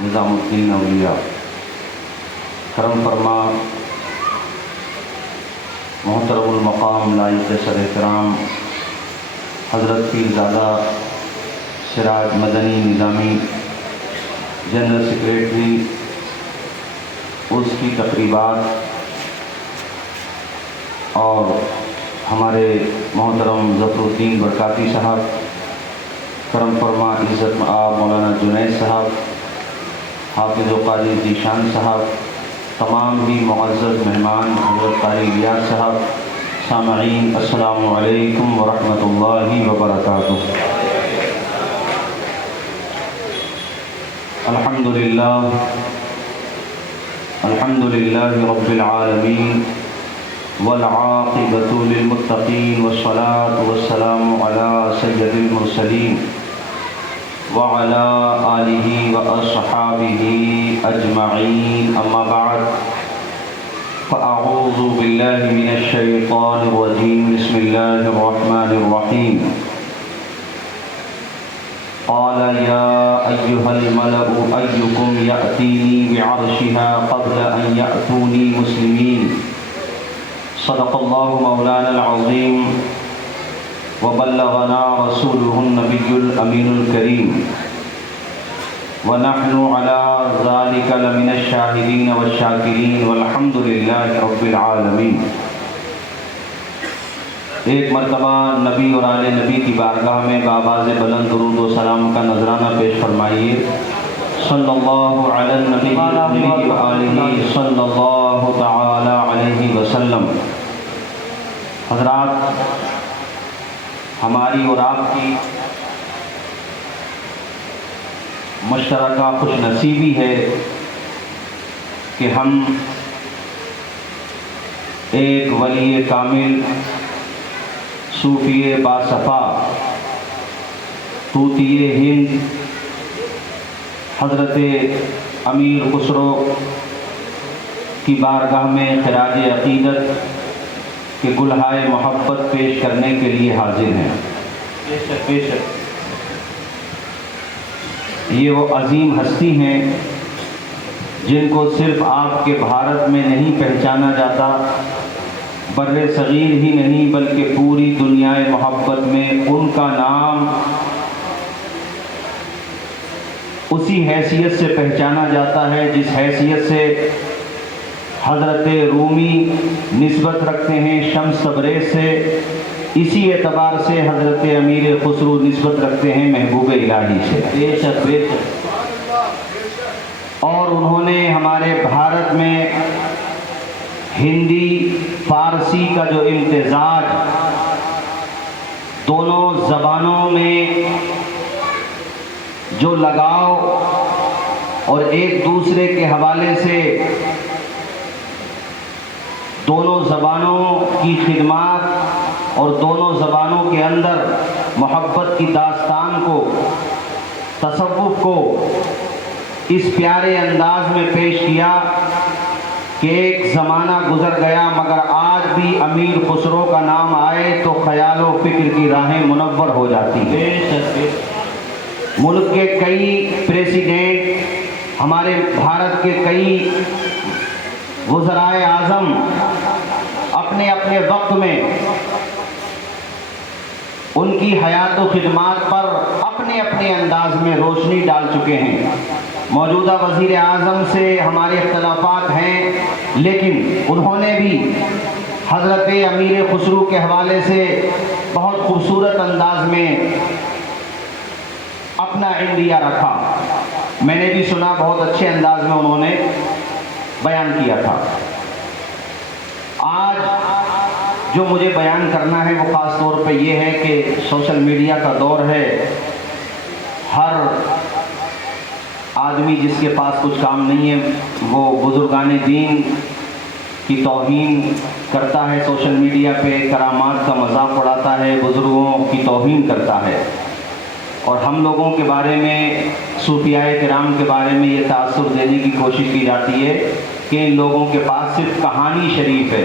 نظام الدین اولیاء، کرم فرما محترم المقام لائق صدر احترام حضرت پیرزادہ سراج مدنی نظامی جنرل سیکریٹری، اس کی تقریبات اور ہمارے محترم ظفر الدین برکاتی صاحب، کرم فرما عزت مآب مولانا جنید صاحب، حافظ و قاری ذیشان صاحب، تمام ہی معزز مہمان حضرت قاری ریاض صاحب، سامعین السلام علیکم ورحمۃ اللہ وبرکاتہ۔ الحمد للہ رب العالمین والعاقبۃ للمتقین والصلاة والسلام علی سید المرسلین وعلی آلہ واصحابہ اجمعین، اما بعد فاعوذ باللہ من الشیطان الرجیم، بسم اللہ الرحمن الرحیم۔ قال یا ایہا الملأ ایکم یأتینی بعرشها قبل ان یأتونی مسلمین، صدق اللہ مولانا العظیم وبلغنا رسوله النبی الامین الکریم، ونحن على ذلك لمن الشاہدین والشاکرین والحمد للہ رب العالمین۔ ایک مرتبہ نبی اور آل نبی کی بارگاہ میں بآواز بلند درود و سلام کا نذرانہ پیش فرمائیے۔ صلی اللہ علی النبی وآلہ صلی اللہ تعالی علیہ وسلم۔ حضرات، ہماری اور آپ کی مشترکہ خوش نصیبی ہے کہ ہم ایک ولی کامل، صوفی باصفا، طوطی ہند حضرت امیر خسرو کی بارگاہ میں خراج عقیدت کے گلہائے محبت پیش کرنے کے لیے حاضر ہیں۔ بے شک یہ وہ عظیم ہستی ہیں جن کو صرف آپ کے بھارت میں نہیں پہچانا جاتا، بر صغیر ہی نہیں بلکہ پوری دنیا محبت میں ان کا نام اسی حیثیت سے پہچانا جاتا ہے جس حیثیت سے حضرت رومی نسبت رکھتے ہیں شمس تبریز سے، اسی اعتبار سے حضرت امیر خسرو نسبت رکھتے ہیں محبوب الہی سے۔ بے شک بے شک۔ اور انہوں نے ہمارے بھارت میں ہندی فارسی کا جو امتزاج دونوں زبانوں میں جو لگاؤ اور ایک دوسرے کے حوالے سے دونوں زبانوں کی خدمات اور دونوں زبانوں کے اندر محبت کی داستان کو، تصوف کو اس پیارے انداز میں پیش کیا کہ ایک زمانہ گزر گیا مگر آج بھی امیر خسرو کا نام آئے تو خیال و فکر کی راہیں منور ہو جاتی ہیں۔ ملک کے کئی پریسیڈنٹ، ہمارے بھارت کے کئی وزرائے اعظم اپنے اپنے وقت میں ان کی حیات و خدمات پر اپنے اپنے انداز میں روشنی ڈال چکے ہیں۔ موجودہ وزیر اعظم سے ہمارے اختلافات ہیں، لیکن انہوں نے بھی حضرت امیر خسرو کے حوالے سے بہت خوبصورت انداز میں اپنا عندیہ رکھا۔ میں نے بھی سنا، بہت اچھے انداز میں انہوں نے بیان کیا تھا۔ آج جو مجھے بیان کرنا ہے وہ خاص طور پہ یہ ہے کہ سوشل میڈیا کا دور ہے، ہر آدمی جس کے پاس کچھ کام نہیں ہے وہ بزرگان دین کی توہین کرتا ہے، سوشل میڈیا پہ کرامات کا مذاق اڑاتا ہے، بزرگوں کی توہین کرتا ہے، اور ہم لوگوں کے بارے میں، صوفیاء کرام کے بارے میں یہ تاثر دینے کی کوشش کی جاتی ہے کہ ان لوگوں کے پاس صرف کہانی شریف ہے،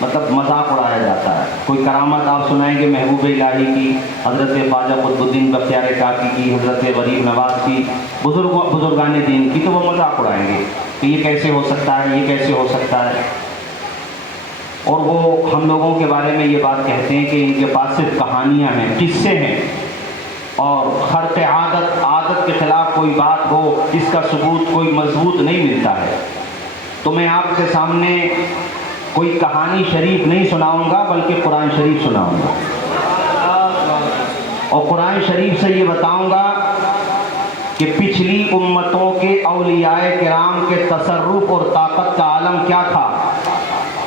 مطلب مذاق اڑایا جاتا ہے. کوئی کرامت آپ سنائیں گے محبوب الہی کی، حضرت خواجہ قطب الدین بختیار کاکی کی، حضرت غریب نواز کی، بزرگان دین کی، تو وہ مذاق اڑائیں گے کہ یہ کیسے ہو سکتا ہے، یہ کیسے ہو سکتا ہے. اور وہ ہم لوگوں کے بارے میں یہ بات کہتے ہیں کہ ان کے پاس صرف کہانیاں ہیں، قصے ہیں، اور خرق عادت کے خلاف کوئی بات ہو اس کا ثبوت کوئی مضبوط نہیں ملتا ہے. تو میں آپ کے سامنے کوئی کہانی شریف نہیں سناؤں گا بلکہ قرآن شریف سناؤں گا، اور قرآن شریف سے یہ بتاؤں گا کہ پچھلی امتوں کے اولیاء کرام کے تصرف اور طاقت کا عالم کیا تھا.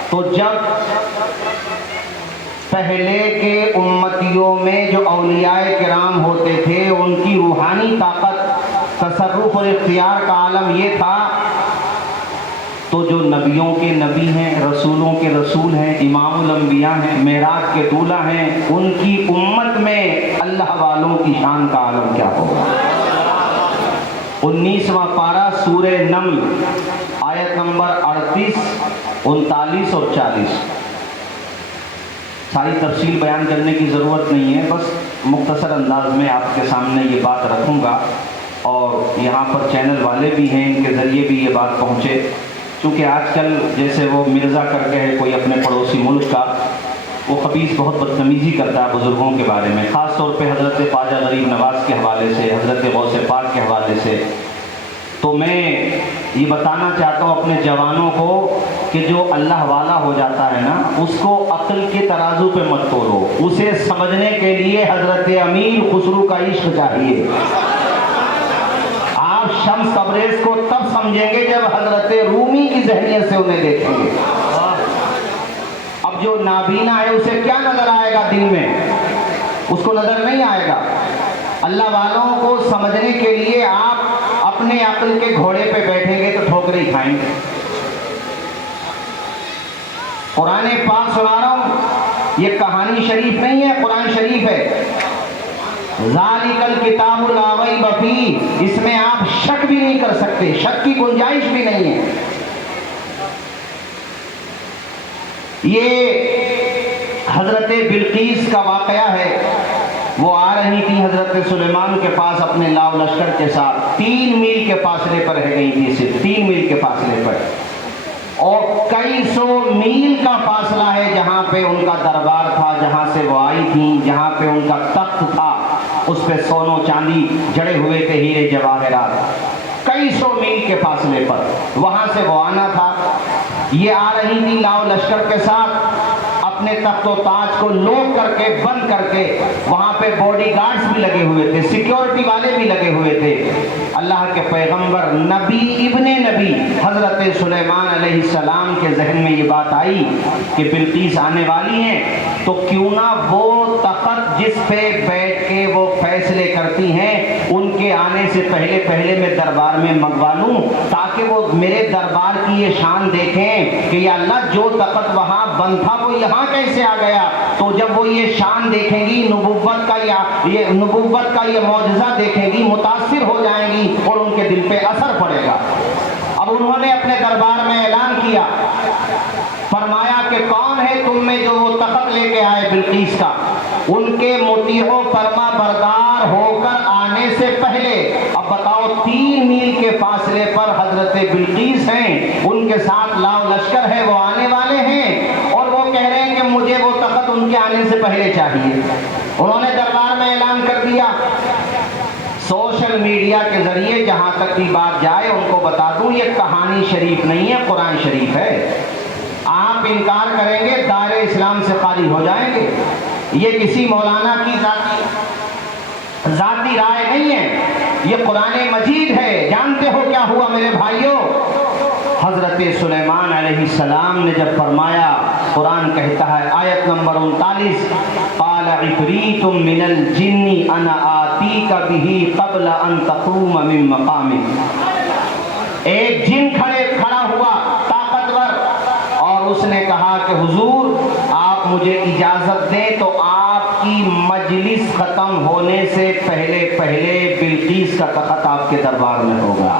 تو جب پہلے کے امتیوں میں جو اولیاء کرام ہوتے تھے ان کی روحانی طاقت، تصرف اور اختیار کا عالم یہ تھا، تو جو نبیوں کے نبی ہیں، رسولوں کے رسول ہیں، امام الانبیاء ہیں، معراج کے دولہ ہیں، ان کی امت میں اللہ والوں کی شان کا عالم کیا ہوگا. 19واں پارہ سورہ نمل آیت نمبر 38، 39 اور 40. ساری تفصیل بیان کرنے کی ضرورت نہیں ہے، بس مختصر انداز میں آپ کے سامنے یہ بات رکھوں گا، اور یہاں پر چینل والے بھی ہیں، ان کے ذریعے بھی یہ بات پہنچے. چونکہ آج کل جیسے وہ مرزا کر کے ہے کوئی اپنے پڑوسی ملک کا، وہ خبیث بہت بدتمیزی کرتا ہے بزرگوں کے بارے میں، خاص طور پہ حضرت خواجہ غریب نواز کے حوالے سے، حضرت غوث پاک کے حوالے سے. تو میں یہ بتانا چاہتا ہوں اپنے جوانوں کو کہ جو اللہ والا ہو جاتا ہے نا، اس کو عقل کے ترازو پہ مت تولو. اسے سمجھنے کے لیے حضرت امیر خسرو کا عشق چاہیے. آپ شمس تبریز کو تب سمجھیں گے جب حضرت رومی کی ذہنیت سے انہیں دیکھیں گے. اب جو نابینا ہے اسے کیا نظر آئے گا دل میں؟ اس کو نظر نہیں آئے گا. اللہ والوں کو سمجھنے کے لیے آپ اپنے عقل کے گھوڑے پہ بیٹھیں گے تو ٹھوکریں ہی کھائیں گے. قرآن پاک سنا رہا ہوں، یہ کہانی شریف نہیں ہے، قرآن شریف ہے. ذالک الکتاب لا ریب فیہ، اس میں آپ شک بھی نہیں کر سکتے، شک کی گنجائش بھی نہیں ہے. یہ حضرت بلقیس کا واقعہ ہے. وہ آ رہی تھی حضرت سلیمان کے پاس اپنے لاؤ لشکر کے ساتھ، 3 میل کے فاصلے پر رہ گئی تھی، صرف 3 میل کے فاصلے پر، اور کئی سو میل کا فاصلہ ہے جہاں پہ ان کا دربار تھا، جہاں سے وہ آئی تھیں، جہاں پہ ان کا تخت تھا، اس پہ سونو چاندی جڑے ہوئے تھے، ہیرے جواہرات. کئی سو میل کے فاصلے پر وہاں سے وہ آنا تھا. یہ آ رہی تھی لاؤ لشکر کے ساتھ، اپنے تخت و تاج کو لوک کر کے بند کر کے. وہاں پہ باڈی گارڈز بھی لگے ہوئے تھے، سیکیورٹی والے بھی لگے ہوئے تھے. اللہ کے پیغمبر نبی ابن نبی حضرت سلیمان علیہ السلام کے ذہن میں یہ بات آئی کہ بلقیس آنے والی ہیں، تو کیوں نہ وہ تخت جس پہ بیٹھ کے وہ فیصلے کرتی ہیں ان کے آنے سے پہلے پہلے میں دربار میں منگوا لوں، تاکہ وہ میرے دربار کی یہ شان دیکھیں کہ یا اللہ جو تخت وہاں بند تھا وہ یہاں کیسے آ گیا. تو جب وہ یہ شان دیکھیں گی، نبوت کا یہ معجزہ دیکھیں گی، متاثر ہو جائیں گی اور ان کے دل پہ اثر پڑے گا. اب انہوں نے اپنے دربار میں اعلان کیا، فرمایا کہ کون ہے تم میں جو وہ تخت لے کے آئے بلقیس کا. ان کے مطیع و فرما بردار ہو کر آنے سے پہلے، اب بتاؤ 3 میل کے فاصلے پر حضرت بلقیس ہیں، ان کے ساتھ لاؤ لشکر ہے، وہ آنے والے ہیں، اور وہ کہہ رہے ہیں کہ مجھے وہ تخت ان کے آنے سے پہلے چاہیے. انہوں نے دربار میں اعلان کر دیا. سوشل میڈیا کے ذریعے جہاں تک بھی بات جائے ان کو بتا دوں، یہ کہانی شریف نہیں ہے، قرآن شریف ہے. آپ انکار کریں گے دائرہ اسلام سے خارج ہو جائیں گے. یہ کسی مولانا کی ذاتی رائے نہیں ہے، یہ قرآن مجید ہے. جانتے ہو کیا ہوا میرے بھائیوں؟ حضرت سلیمان علیہ السلام نے جب فرمایا، قرآن کہتا ہے آیت نمبر 39، قال عفریت من الجن انا آتیک بہ قبل ان تقوم من مقامک. ایک جن کھڑا ہوا طاقتور، اور اس نے کہا کہ حضور آپ مجھے اجازت دیں تو آپ کی مجلس ختم ہونے سے پہلے پہلے بلقیس کا تخت آپ کے دربار میں ہوگا.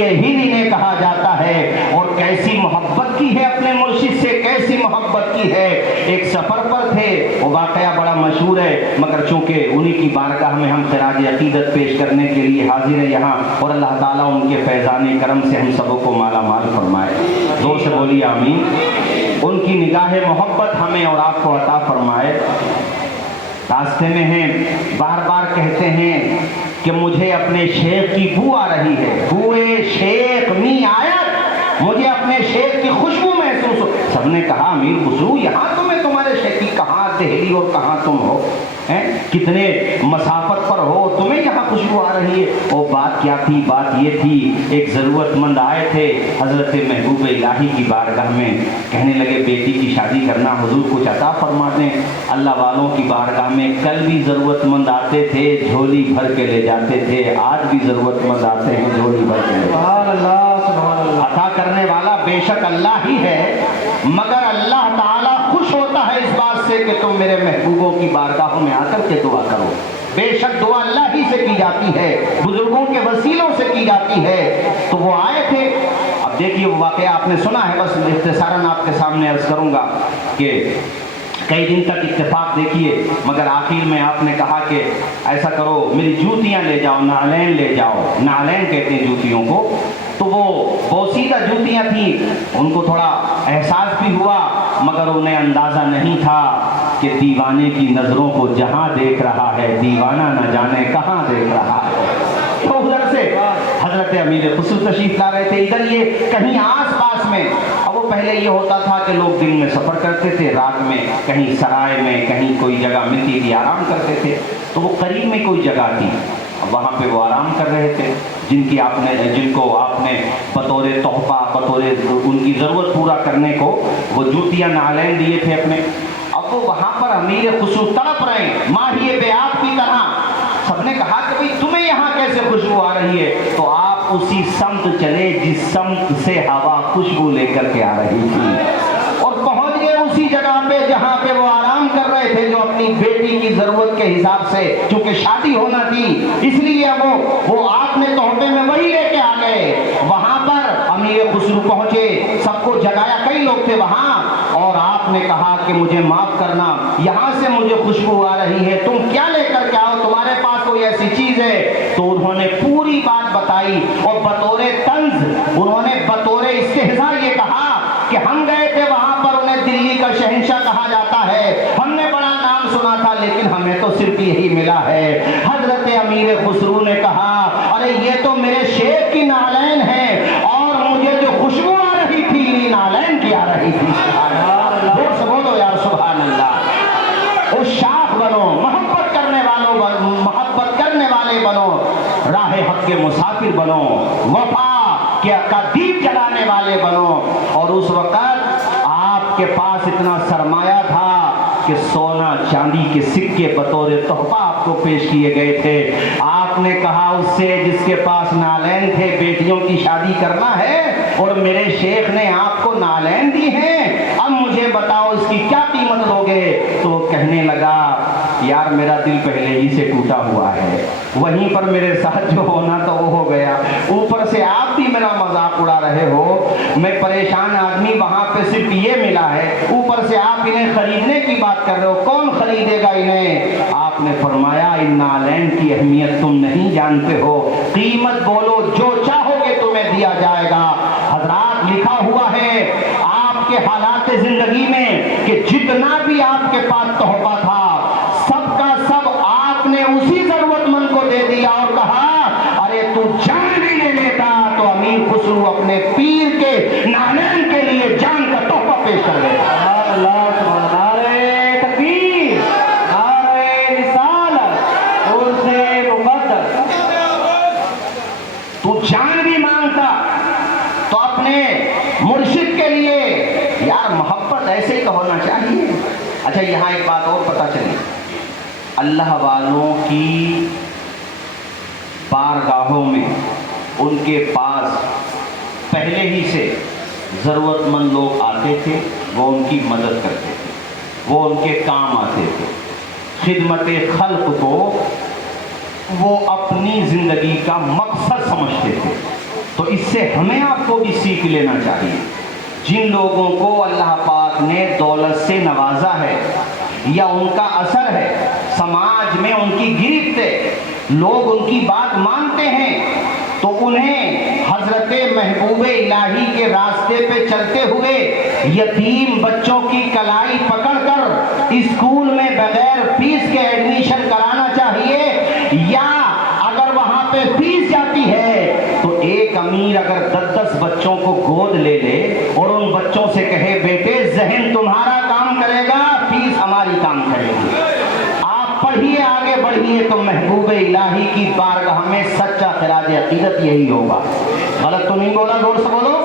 لیے ہی انہیں کہا جاتا ہے. اور کیسی محبت کی ہے اپنے مرشد سے, کیسی محبت کی ہے. ایک سفر پر تھے, وہ واقعہ بڑا مشہور ہے, مگر چونکہ انہی کی بارگاہ میں ہم خراج عقیدت پیش کرنے کے لیے حاضر ہیں یہاں, اور اللہ تعالیٰ ان کے فیضان کرم سے ہم سبوں کو مالا مال فرمائے. زور سے بولیے آمین. ان کی نگاہ محبت ہمیں اور آپ کو عطا فرمائے. راستے میں ہیں, بار بار کہتے ہیں کہ مجھے اپنے شیخ کی بو آ رہی ہے, بوئے شیخ می آیت, مجھے اپنے شیخ کی خوشبو محسوس ہو. سب نے کہا امیر خسرو یہاں تمہیں تمہارے شیخ کی, کہاں دہلی اور کہاں تم ہو, کتنے مسافت پر ہو, تمہیں یہاں خوشبو آ رہی ہے. اور بات کیا تھی؟ بات یہ تھی, ایک ضرورت مند آئے تھے حضرت محبوب الہی کی بارگاہ میں, کہنے لگے بیٹی کی شادی کرنا, حضور کچھ عطا فرما دیں. اللہ والوں کی بارگاہ میں کل بھی ضرورت مند آتے تھے, جھولی بھر کے لے جاتے تھے, آج بھی ضرورت مند آتے ہیں, جھولی بھر کے لے جاتے ہیں. سبحان اللہ, سبحان اللہ. عطا کرنے والا بے شک اللہ ہی ہے, مگر اللہ تعالیٰ خوش ہوتا ہے اس بات سے کہ تم میرے محبوبوں کی بارگاہوں میں آ کر کے دعا کرو. بے شک دعا اللہ ہی سے کی جاتی ہے, بزرگوں کے وسیلوں سے کی جاتی ہے. تو وہ آئے تھے. اب دیکھیے وہ واقعہ آپ نے سنا ہے, بس اختصاراً آپ کے سامنے عرض کروں گا کہ کئی دن تک اتفاق دیکھیے, مگر آخر میں آپ نے کہا کہ ایسا کرو میری جوتیاں لے جاؤ, نعلین لے جاؤ. نعلین کہتے ہیں جوتیوں کو. تو وہ بوسیدہ جوتیاں تھیں, ان کو تھوڑا احساس بھی ہوا, مگر انہیں اندازہ نہیں تھا کہ دیوانے کی نظروں کو جہاں دیکھ رہا ہے, دیوانہ نہ جانے کہاں دیکھ رہا ہے. تو ادھر سے حضرت امیر خسرو تشریف لا رہے تھے, ادھر یہ کہیں آس پاس میں. اب وہ پہلے یہ ہوتا تھا کہ لوگ دن میں سفر کرتے تھے, رات میں کہیں سرائے میں کہیں کوئی جگہ ملتی تھی, آرام کرتے تھے. تو وہ قریب میں کوئی جگہ تھی, وہاں پہ وہ آرام کر رہے تھے, جن کو آپ نے بطور تحفہ, بطور ان کی ضرورت پورا کرنے کو وہ جوتیاں نعلین دیے تھے اپنے. اب وہ وہاں پر امیر خسرو تڑپ رہے ہیں ماہی بیعت کی طرح. سب نے کہا کہ بھئی تمہیں یہاں کیسے خوشبو آ رہی ہے؟ تو آپ اسی سمت چلے جس سمت سے ہوا خوشبو لے کر کے آ رہی تھی, اور پہنچ گئے اسی جگہ پہ جہاں پہ وہ آرام کر رہے تھے, جو اپنی بیٹی کی ضرورت کے حساب سے, چونکہ شادی ہونا تھی اس لیے وہ آپ نے تحفے میں وہی لے کے آ گئے. وہاں پر امیر خسرو پہنچے, سب کو جگایا, کئی لوگ تھے وہاں, اور آپ نے کہا کہ مجھے معاف کرنا, یہاں سے مجھے خوشبو آ رہی ہے, تم کیا لے کر کے آؤ, تمہارے پاس کوئی ایسی چیز ہے؟ تو انہوں نے پوری بات بتائی, اور بطور طنز انہوں نے بطور استہزاء یہ کہا کہ ہم گئے تھے وہاں پر, انہیں دلی کا شہنشاہ کہا جاتا ہے, ہم نے بڑا نام سنا تھا, لیکن ہمیں تو صرف یہی ملا ہے. حضرت امیر خسرو نے کہا ارے یہ تو میرے شیخ کی نعلین ہے, اور مجھے جو خوشبو آ رہی تھی یہ نعلین کی آ رہی تھی. بولو یار سبحان اللہ. اس شاخ بنو, محبت کرنے والے بنو, راہ حق کے مسافر بنو, وفا کا دیپ جلانے والے بنو. اور اس وقت آپ کے پاس اتنا سرمایہ تھا کہ سونا چاندی کے سکے بطور تحفہ آپ کو پیش کیے گئے تھے. آپ نے کہا اس سے جس کے پاس نعلین تھے, بیٹیوں کی شادی کرنا ہے اور میرے شیخ نے آپ کو نعلین دی ہیں, اب مجھے بتاؤ اس کی کیا قیمت لوگے؟ تو وہ کہنے لگا یار میرا دل پہلے ہی سے ٹوٹا ہوا ہے, وہیں پر میرے ساتھ جو ہونا تو وہ ہو گیا, اوپر سے آپ بھی میرا مذاق اڑا رہے ہو, میں پریشان آدمی, وہاں پہ صرف یہ ملا ہے, اوپر سے آپ انہیں خریدنے کی بات کر رہے ہو, کون خریدے گا انہیں؟ آپ نے فرمایا ان نعلین کی اہمیت تم نہیں جانتے ہو, قیمت بولو جو چاہو گے تمہیں دیا جائے گا. حضرات لکھا ہوا ہے آپ کے حالات زندگی میں کہ جتنا بھی آپ کے پاس تحفہ تھا سب کا سب آپ نے اسی ضرورت مند کو دے دیا, اور کہا ارے تو جان بھی لے لیتا تو امیر خسرو اپنے پیر کے نعلین کے لیے جان کا تحفہ پیش کر دیتا. اللہ سبحان اللہ. نعرہ تکبیر, نعرہ رسالت, عرض مقدس. تو جان بھی مانگتا تو اپنے مرشد کے لیے. یار محبت ایسے ہی تو ہونا چاہیے. اچھا یہاں ایک بات اور پتہ چلی, اللہ والوں کی بارگاہوں میں ان کے پاس پہلے ہی سے ضرورت مند لوگ آتے تھے, وہ ان کی مدد کرتے تھے, وہ ان کے کام آتے تھے. خدمت خلق کو وہ اپنی زندگی کا مقصد سمجھتے تھے. تو اس سے ہمیں آپ کو بھی سیکھ لینا چاہیے. جن لوگوں کو اللہ پاک نے دولت سے نوازا ہے یا ان کا اثر ہے, سماج میں ان کی گرفت ہے, لوگ ان کی بات مانتے ہیں, تو انہیں حضرت محبوب الہی کے راستے پہ چلتے ہوئے یتیم بچوں کی کلائی پکڑ کر اسکول میں بغیر فیس کے ایڈمیشن کرانا چاہیے, یا اگر وہاں پہ فیس جاتی ہے تو ایک امیر اگر 10 بچوں کو گود لے لے اور ان بچوں سے کہے بیٹے ذہن تمہارا کام کرے گا, فیس ہماری کام کرے گی, آپ پڑھیے آگے بڑھیے, تو محبوب الہی کی بارگاہ میں سچا خراج عقیدت یہی ہوگا. غلط تو نہیں بولا, زور سے بولو.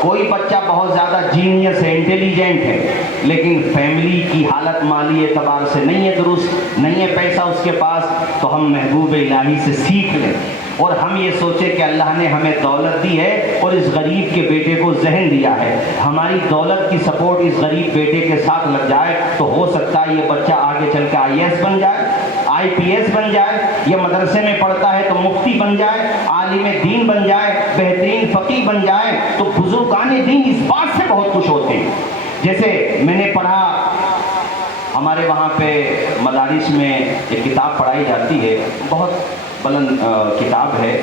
کوئی بچہ بہت زیادہ جینیس ہے, انٹیلیجنٹ ہے, لیکن فیملی کی حالت مالی اعتبار سے نہیں ہے درست, نہیں ہے پیسہ اس کے پاس, تو ہم محبوب الہی سے سیکھ لیں اور ہم یہ سوچیں کہ اللہ نے ہمیں دولت دی ہے اور اس غریب کے بیٹے کو ذہن دیا ہے, ہماری دولت کی سپورٹ اس غریب بیٹے کے ساتھ لگ جائے تو ہو سکتا ہے یہ بچہ آگے چل کے IAS بن جائے, IPS بن جائے, یا مدرسے میں پڑھتا ہے تو مفتی بن جائے, عالم دین بن جائے, بہترین فقیہ بن جائے. تو بزرگان دین اس بات سے بہت خوش ہوتے ہیں. جیسے میں نے پڑھا, ہمارے وہاں پہ مدارس میں ایک کتاب پڑھائی جاتی ہے, بہت بلند کتاب ہے,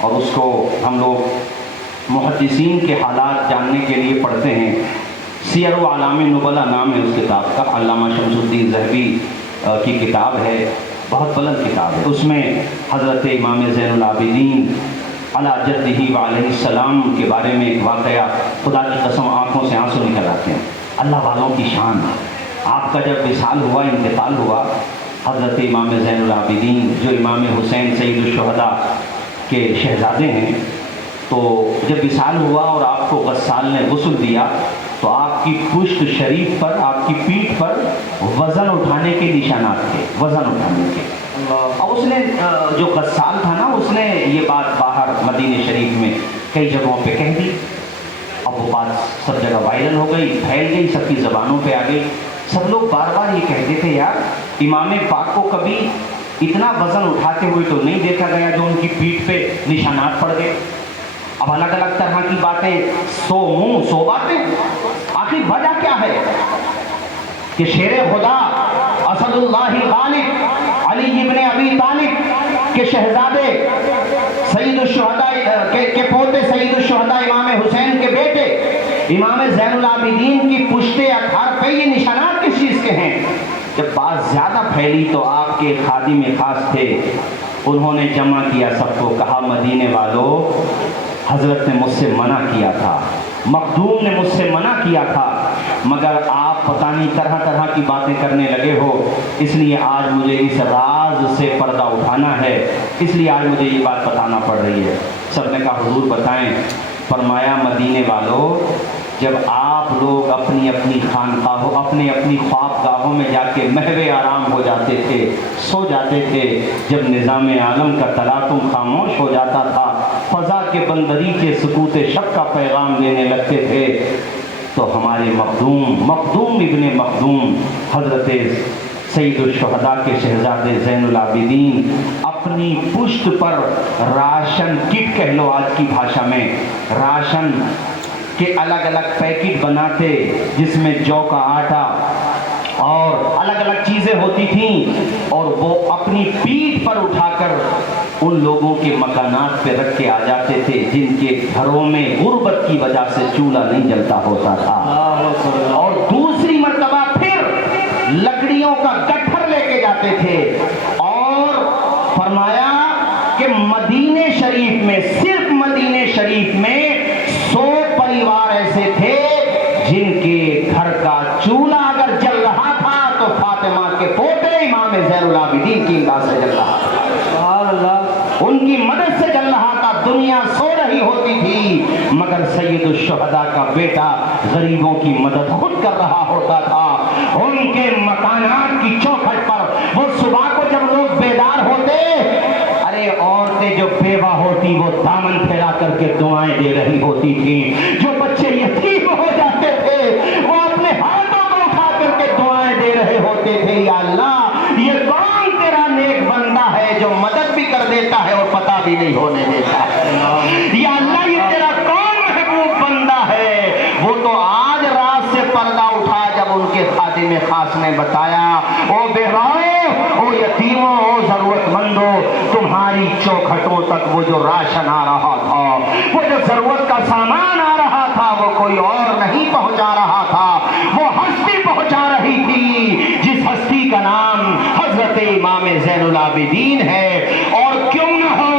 اور اس کو ہم لوگ محدثین کے حالات جاننے کے لیے پڑھتے ہیں. سیر و اعلام نبلا نام ہے اس کتاب کا, علامہ شمس الدین ذہبی کی کتاب ہے, بہت بلند کتاب ہے. اس میں حضرت امام زین العابدین علی جدہ و علیہ السلام کے بارے میں ایک واقعہ, خدا کی قسم آنکھوں سے آنسو نکل آتے ہیں. اللہ والوں کی شان, آپ کا جب وصال ہوا, انتقال ہوا, حضرت امام زین العابدین جو امام حسین سید الشہداء کے شہزادے ہیں, تو جب وصال ہوا اور آپ کو غسال نے غسل دیا تو آپ کی پشت شریف پر, آپ کی پیٹھ پر وزن اٹھانے کے نشانات تھے, وزن اٹھانے کے. اور اس نے جو غسال تھا نا, اس نے یہ بات باہر مدینہ شریف میں کئی جگہوں پہ کہہ دی. اب وہ بات سب جگہ وائرل ہو گئی, پھیل گئی, سب کی زبانوں پہ آ گئی. سب لوگ بار بار یہ کہتے تھے یار امام پاک کو کبھی اتنا وزن اٹھاتے ہوئے تو نہیں دیکھا گیا جو ان کی پیٹھ پہ نشانات پڑ گئے. اب الگ الگ طرح کی باتیں, سو منہ سو باتیں. آخر وجہ کیا ہے کہ شیر خدا اسد اللہ غالب علی ابن ابی طالب کے شہزادے سید الشہداء کے پوتے سید الشہداء امام حسین کے بیٹے امام زین العابدین کی پشت اطہار پہ یہ نشانات کس چیز کے ہیں؟ جب بات زیادہ پھیلی تو آپ کے خادم خاص تھے, انہوں نے جمع کیا سب کو, کہا مدینے والو, حضرت نے مجھ سے منع کیا تھا, مخدوم نے مجھ سے منع کیا تھا, مگر آپ پتہ نہیں طرح طرح کی باتیں کرنے لگے ہو, اس لیے آج مجھے اس راز سے پردہ اٹھانا ہے, اس لیے آج مجھے یہ بات بتانا پڑ رہی ہے. سب نے کہا حضور بتائیں. فرمایا مدینے والو, جب آپ لوگ اپنی اپنی خانقاہوں, اپنی خوابگاہوں میں جا کے محو آرام ہو جاتے تھے, سو جاتے تھے, جب نظام عالم کا تلاطم خاموش ہو جاتا تھا, فضا کے بندریچے سکوت شب کا پیغام دینے لگتے تھے, تو ہمارے مخدوم ابن مخدوم حضرت سید الشہداء کے شہزادے زین العابدین اپنی پشت پر راشن کٹ کہہ لو آج کی بھاشا میں, راشن کے الگ الگ پیکٹ بناتے جس میں جو کا آٹا اور الگ الگ چیزیں ہوتی تھیں, اور وہ اپنی پیٹھ پر اٹھا کر ان لوگوں کے مکانات پہ رکھ کے آ جاتے تھے جن کے گھروں میں غربت کی وجہ سے چولہا نہیں جلتا ہوتا تھا. اور دوسری مرتبہ پھر لکڑیوں کا گٹھر لے کے جاتے تھے, اور فرمایا کہ مدینہ شریف میں, صرف مدینہ شریف میں 100 پریوار ایسے تھے جن کے گھر کا چولہا اگر جل رہا تھا تو فاطمہ کے پوتے امام زین العابدین کی امداد سے جل رہا تھا, ان کی مدد سے جل رہا تھا. دنیا سو رہی ہوتی تھی مگر سید الشہداء کا بیٹا غریبوں کی مدد خود کر رہا ہوتا تھا. ان کے مکانات کی چوکھٹ پر وہ صبح کو جب لوگ بیدار ہوتے, ارے عورتیں جو بیوہ ہوتی وہ دامن پھیلا کر کے دعائیں دے رہی ہوتی تھیں, جو بچے یتیم ہو جاتے تھے وہ اپنے ہاتھوں کو اٹھا کر کے دعائیں دے رہے ہوتے تھے, یا اللہ یہ کون تیرا نیک بندہ ہے جو مدد بھی کر دیتا ہے اور پتہ بھی نہیں ہونے دیتا ہے, یا محبت امام زین العابدین ہے، اور کیوں نہ ہو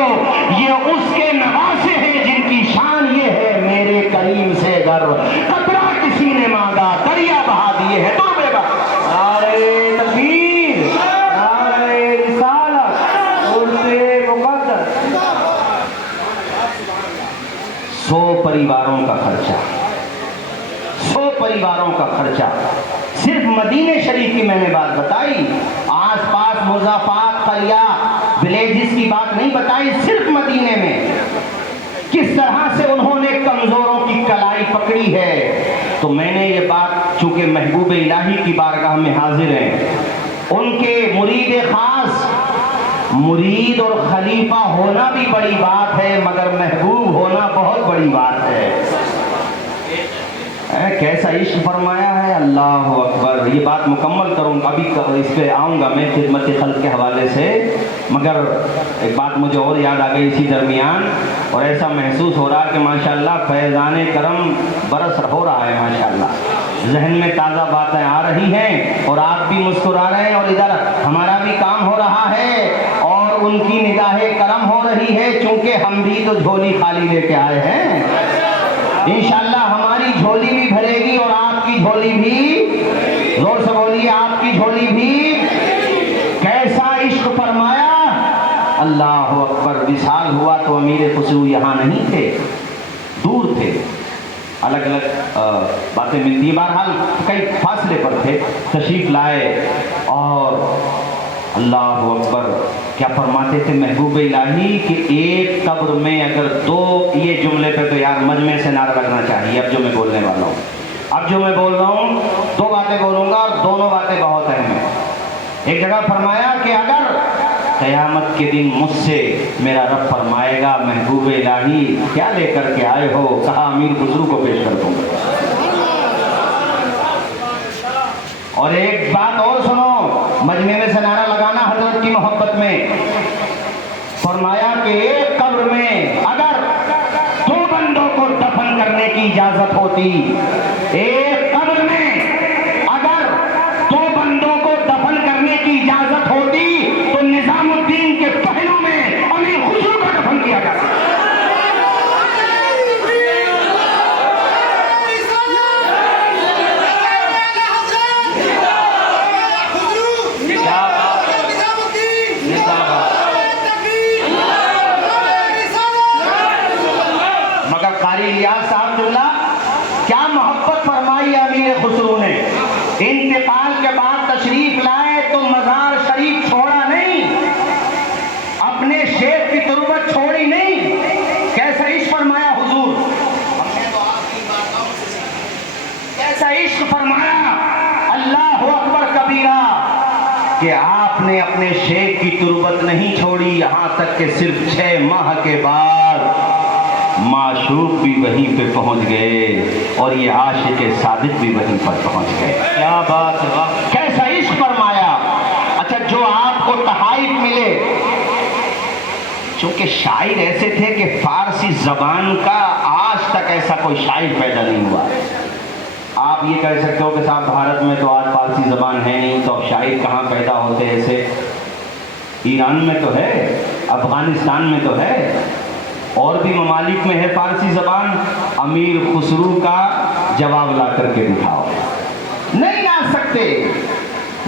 یہ اس کے نواسے ہیں جن کی شان یہ ہے میرے کریم سے گر قطرہ کسی نے مانگا دریا بہا دیے ہیں تربے با۔ نعرہ تکبیر، نعرہ رسالت، عرس مقدس۔ 100 پریواروں کا خرچہ، 100 پریواروں کا خرچہ صرف مدینہ شریف کی میں نے بات بتائی، آس پاس مضافات قریہ ولیجز کی بات نہیں بتائی، صرف مدینے میں کس طرح سے انہوں نے کمزوروں کی کلائی پکڑی ہے۔ تو میں نے یہ بات چونکہ محبوب الہی کی بارگاہ میں حاضر ہیں، ان کے مرید خاص، مرید اور خلیفہ ہونا بھی بڑی بات ہے مگر محبوب ہونا بہت بڑی بات ہے۔ کیسا عشق فرمایا ہے، اللہ اکبر۔ یہ بات مکمل کروں گا، ابھی اس پہ آؤں گا میں خدمت خلق کے حوالے سے، مگر ایک بات مجھے اور یاد آ گئی اسی درمیان، اور ایسا محسوس ہو رہا کہ ماشاءاللہ فیضان کرم برس ہو رہا ہے ماشاءاللہ، ذہن میں تازہ باتیں آ رہی ہیں اور آپ بھی مسکرا رہے ہیں، اور ادھر ہمارا بھی کام ہو رہا ہے اور ان کی نگاہ کرم ہو رہی ہے، چونکہ ہم بھی تو جھولی خالی لے کے آئے ہیں۔ انشاءاللہ ہماری جھولی بھی بھرے گی اور آپ کی جھولی بھی، زور سے بولیے، آپ کی جھولی بھی۔ کیسا عشق فرمایا، اللہ اکبر۔ وصال ہوا تو امیر خسرو یہاں نہیں تھے، دور تھے، الگ الگ باتیں ملتی ہیں، بہرحال کئی فاصلے پر تھے، تشریف لائے اور اللہ اکبر کیا فرماتے تھے محبوب الہی کہ ایک قبر میں اگر 2، یہ جملے پہ تو یار مجمع سے نعرہ لگنا چاہیے۔ اب جو میں بولنے والا ہوں، اب جو میں بول رہا ہوں 2 باتیں بولوں گا اور دونوں باتیں بہت اہم ہیں۔ ایک جگہ فرمایا کہ اگر قیامت کے دن مجھ سے میرا رب فرمائے گا محبوب الہی کیا لے کر کے آئے ہو، کہا امیر خسرو کو پیش کر دوں گا۔ اور ایک بات اور سنو، مجمع میں سے نعرہ لگانا حضرت کی محبت میں، فرمایا کہ ایک قبر میں اگر 2 بندوں کو دفن کرنے کی اجازت ہوتی، ایک قبر میں اگر 2 بندوں کو دفن کرنے کی اجازت ہوتی تو نظام الدین کے پہلو میں امیر خسرو کا دفن کیا جاتا۔ کیا محبت فرمائی امیر خسرو نے، انتقال کے بعد تشریف لائے تو مزار شریف چھوڑا نہیں، اپنے شیخ کی تربت چھوڑی نہیں۔ کیسا عشق فرمایا حضور، کیسا عشق فرمایا، اللہ اکبر کبیرہ، کہ آپ نے اپنے شیخ کی تربت نہیں چھوڑی، یہاں تک کہ صرف 6 ماہ کے بعد معشوق بھی وہیں پہ پہنچ گئے اور یہ عاشق صادق بھی وہیں پر پہنچ گئے۔ کیا بات ہے، کیسا عشق فرمایا۔ اچھا، جو آپ کو تحائف ملے، چونکہ شاعر ایسے تھے کہ فارسی زبان کا آج تک ایسا کوئی شاعر پیدا نہیں ہوا۔ آپ یہ کہہ سکتے ہو کہ صاحب بھارت میں تو آج فارسی زبان ہے نہیں، تو اب شاعر کہاں پیدا ہوتے ایسے؟ ایران میں تو ہے، افغانستان میں تو ہے، اور بھی ممالک میں ہے فارسی زبان۔ امیر خسرو کا جواب لا کر کے دکھاؤ، نہیں لا سکتے،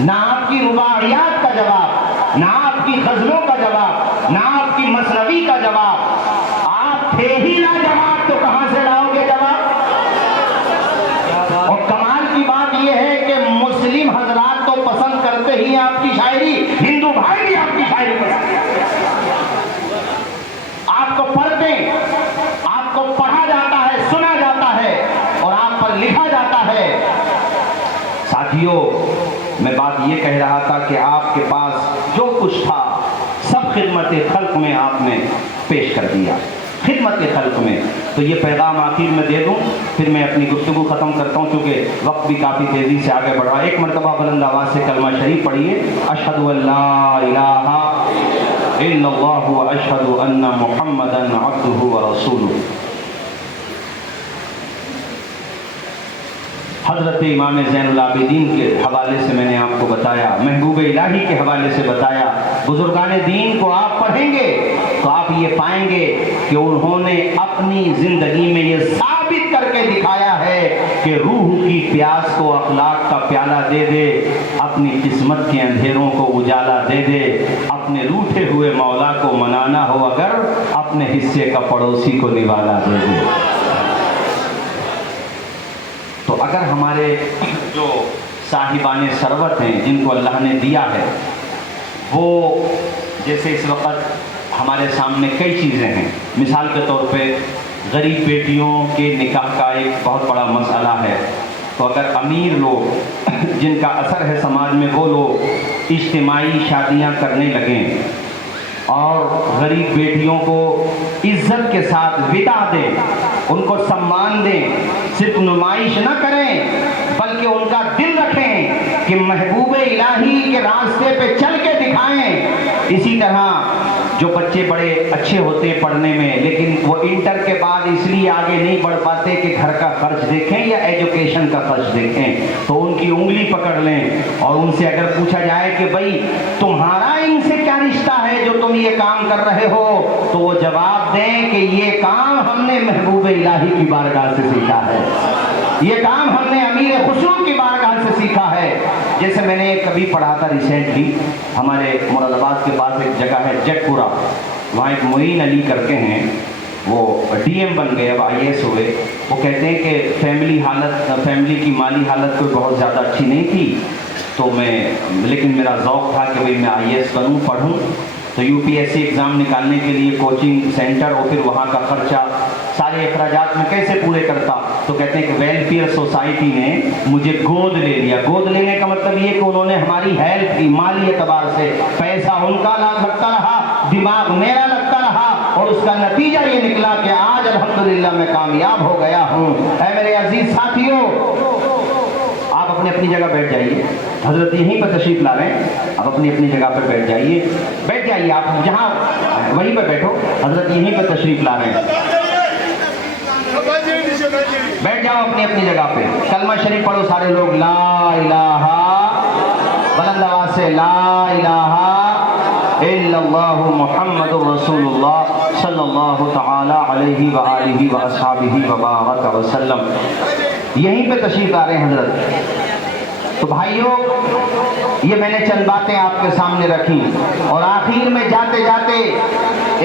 نہ آپ کی رباعیات کا جواب، نہ آپ کی غزلوں کا جواب، نہ آپ کی مثنوی کا جواب۔ آپ تھے ہی لا جواب تو کہاں سے لاؤ گے جواب؟ اور کمال کی بات یہ ہے کہ مسلم حضرات تو پسند کرتے ہی آپ کی شاعری، ہندو بھائی بھی آپ کی شاعری پسند کرتے، آپ کو پڑھتے، آپ کو پڑھا جاتا ہے، سنا جاتا ہے اور آپ پر لکھا جاتا ہے۔ ساتھیوں، میں بات یہ کہہ رہا تھا کہ آپ کے پاس جو کچھ تھا سب خدمت خلق میں آپ نے پیش کر دیا، خدمت خلق میں۔ تو یہ پیغام آخر میں دے دوں، پھر میں اپنی گفتگو ختم کرتا ہوں کیونکہ وقت بھی کافی تیزی سے آگے بڑھ رہا ہے۔ ایک مرتبہ بلند آواز سے کلمہ شریف پڑھیے، اشہد ان لا الہ الا اللہ واشہد ان محمدا عبدہ ورسولہ۔ حضرت امام زین العابدین کے حوالے سے میں نے آپ کو بتایا، محبوب الہی کے حوالے سے بتایا، بزرگان دین کو آپ پڑھیں گے تو آپ یہ پائیں گے کہ انہوں نے اپنی زندگی میں یہ ثابت کر کے دکھایا ہے کہ روح کی پیاس کو اخلاق کا پیالہ دے دے، اپنی قسمت کے اندھیروں کو اجالا دے دے، اپنے روٹھے ہوئے مولا کو منانا ہو اگر اپنے حصے کا پڑوسی کو نوالا دے دے۔ تو اگر ہمارے جو صاحبان ثروت ہیں جن کو اللہ نے دیا ہے، وہ جیسے اس وقت ہمارے سامنے کئی چیزیں ہیں، مثال کے طور پہ غریب بیٹیوں کے نکاح کا ایک بہت بڑا مسئلہ ہے، تو اگر امیر لوگ جن کا اثر ہے سماج میں وہ لوگ اجتماعی شادیاں کرنے لگیں اور غریب بیٹیوں کو عزت کے ساتھ ودا دیں، ان کو سمان دیں، صرف نمائش نہ کریں بلکہ ان کا دل رکھیں کہ محبوب الہی کے راستے پہ چل کے دکھائیں۔ اسی طرح جو بچے بڑے اچھے ہوتے پڑھنے میں لیکن وہ انٹر کے بعد اس لیے آگے نہیں بڑھ پاتے کہ گھر کا خرچ دیکھیں یا ایجوکیشن کا خرچ دیکھیں، تو ان کی انگلی پکڑ لیں اور ان سے اگر پوچھا جائے کہ بھائی تمہارا ان سے کیا رشتہ ہے جو تم یہ کام کر رہے ہو، تو وہ جواب دیں کہ یہ کام ہم نے محبوب الہی کی بارگاہ سے سیکھا ہے، یہ کام ہم نے امیر خسرو کی بارگاہ سے سیکھا ہے۔ جیسے میں نے کبھی پڑھا تھا ریسنٹلی، ہمارے مراد آباد کے پاس ایک جگہ ہے جٹ پورہ، وہاں ایک معین علی کر کے ہیں، وہ ڈی ایم بن گئے، اب آئی ایس ہوئے۔ وہ کہتے ہیں کہ فیملی کی مالی حالت کوئی بہت زیادہ اچھی نہیں تھی، تو لیکن میرا ذوق تھا کہ بھئی میں آئی ایس بنوں، پڑھوں، تو U P S C exam نکالنے کے لیے کوچنگ سینٹر اور پھر وہاں کا خرچہ سارے اخراجات میں کیسے پورے کرتا، تو کہتے ہیں کہ ویلفیئر سوسائٹی نے مجھے گود لے لیا۔ گود لینے کا مطلب یہ کہ انہوں نے ہماری ہیلپ کی، مالی اعتبار سے پیسہ ان کا لگتا رہا، دماغ میرا لگتا رہا، اور اس کا نتیجہ یہ نکلا کہ آج الحمدللہ میں کامیاب ہو گیا ہوں۔ اے میرے عزیز ساتھیوں، آپ اپنی اپنی جگہ بیٹھ جائیے، حضرت یہیں پہ تشریف لا رہے ہیں، آپ اپنی اپنی جگہ پہ بیٹھ جائیے، آپ جہاں وہیں پہ بیٹھو، حضرت یہیں پہ تشریف لا رہے ہیں، بیٹھ جاؤ اپنی اپنی جگہ پہ، کلمہ شریف پڑھو سارے لوگ، لا الہ، بلند آواز سے لا الہ الا اللہ محمد رسول اللہ صلی اللہ تعالی علیہ وآلہ واصحابہ وبارک وسلم، یہیں پہ تشریف لا رہے ہیں حضرت۔ تو بھائیوں، یہ میں نے چند باتیں آپ کے سامنے رکھی، اور آخر میں جاتے جاتے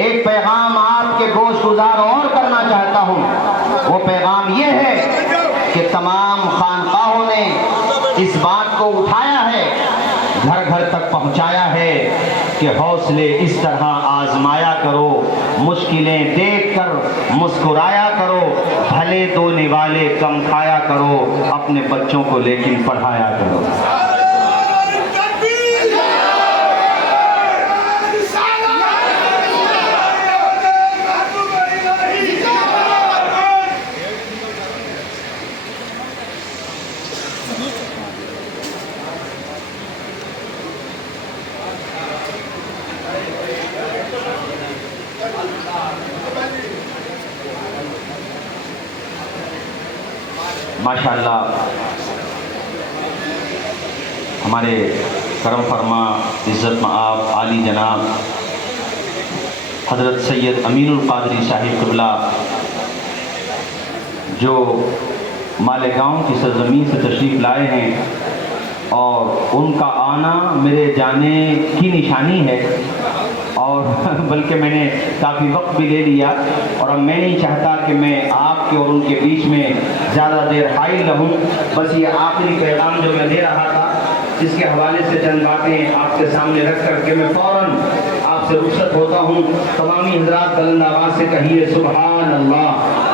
ایک پیغام آپ کے گوش گزار اور کرنا چاہتا ہوں۔ وہ پیغام یہ ہے کہ تمام خانقاہوں نے اس بات کو اٹھایا ہے، گھر گھر تک پہنچایا ہے کہ حوصلے اس طرح آزمایا کرو، مشکلیں دیکھ کر مسکرایا کرو، بھلے دونے والے کم کھایا کرو، اپنے بچوں کو لیکن پڑھایا کرو۔ ماشاءاللہ ہمارے کرم فرما عزت مآب عالی جناب حضرت سید امین القادری صاحب قبلہ جو مالیگاؤں کی سرزمین سے تشریف لائے ہیں، اور ان کا آنا میرے جانے کی نشانی ہے، اور بلکہ میں نے کافی وقت بھی لے لیا، اور اب میں نہیں چاہتا کہ میں آپ کے اور ان کے بیچ میں زیادہ دیر حائل رہوں۔ بس یہ آخری پیغام جو میں دے رہا تھا، اس کے حوالے سے چند باتیں آپ کے سامنے رکھ کر کے میں فوراً آپ سے رخصت ہوتا ہوں۔ تمامی حضرات بلند آواز سے کہیے سبحان اللہ۔